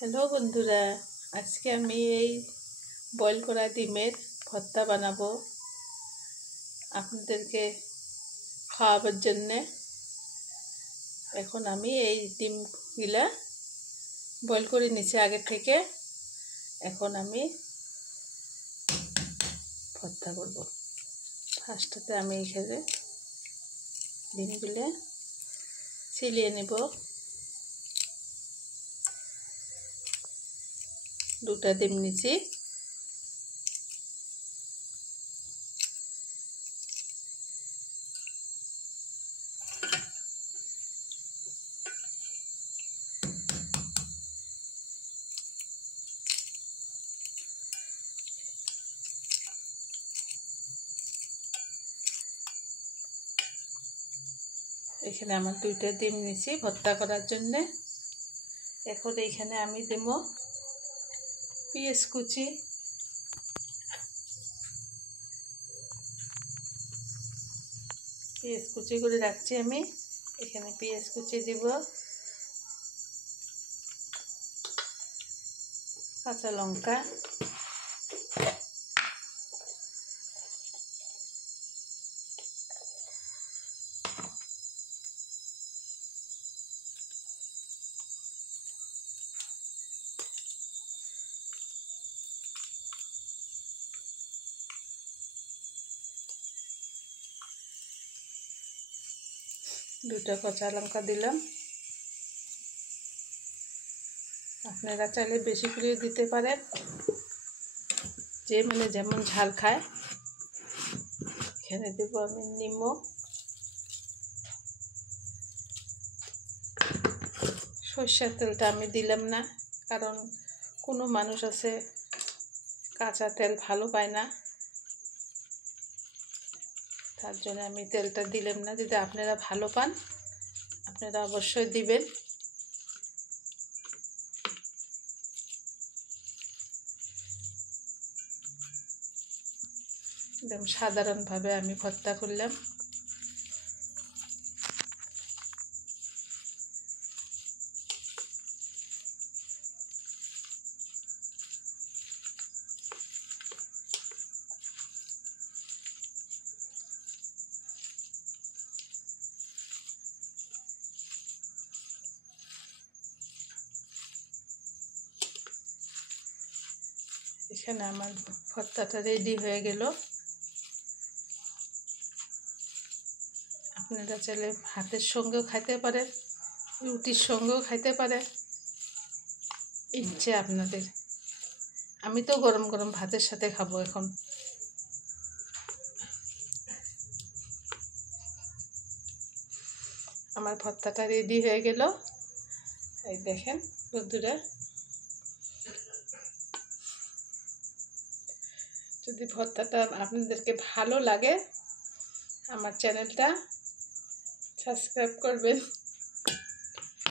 Hello বন্ধুরা, আজকে আমি এই বয়েল করা ডিমের ভর্তা বানাবো আপনাদেরকে খাওয়াবার জন্যে। এখন আমি এই ডিমগুলা বয়েল করে নিচ্ছি আগে থেকে। এখন আমি ভর্তা করব। ফার্স্টে আমি এখানে ডিমগুলো ছিলিয়ে নেব। দুটা ডিম নিচ্ছি। এখানে আমার দুইটা ডিম নিয়েছি ভর্তা করার জন্যে। এখন এইখানে আমি দেব পেঁয়াজ কুচি, করে রাখছি আমি। এখানে পেঁয়াজ কুচি দিব, কাঁচা লঙ্কা, দুটা কাঁচা লঙ্কা দিলাম। আপনারা চাইলে বেশি করে দিতে পারেন, যে যেমন ঝাল খায়। এখানে দেব আমি নিমক, সরষের তেলটা আমি দিলাম না, কারণ কোনো মানুষ আছে কাঁচা তেল ভালো পায় না, তার জন্য আমি তেলটা দিলাম না। যদি আপনারা ভালো পান আপনারা অবশ্যই দিবেন। একদম সাধারণভাবে আমি ভর্তা করলাম। এখানে আমার ভর্তাটা রেডি হয়ে গেল। আপনারা চাইলে ভাতের সঙ্গেও খাইতে পারেন, রুটির সঙ্গেও খাইতে পারেন, ইচ্ছে আপনাদের। আমি তো গরম গরম ভাতের সাথে খাবো এখন। আমার ভর্তাটা রেডি হয়ে গেল। এই দেখেন বন্ধুরা, যদি ভর্তাটা আপনাদেরকে ভালো লাগে আমার চ্যানেলটা সাবস্ক্রাইব করবেন।